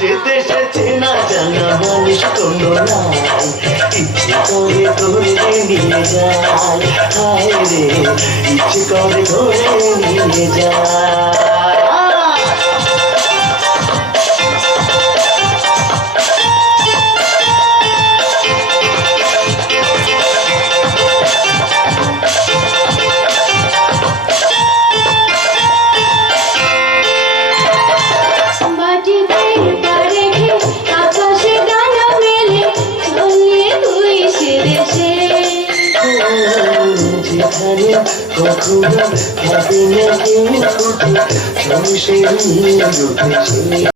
যে দেশে চেনা জানা মানুষ কোনো নাই, ইচ্ছে করে ধরে নিয়ে যায়, হায় রে ইচ্ছে করে ধরে নিয়ে যায়। যেখানে কখনো ভাবি না কেউ, সংসারী উঠেছে।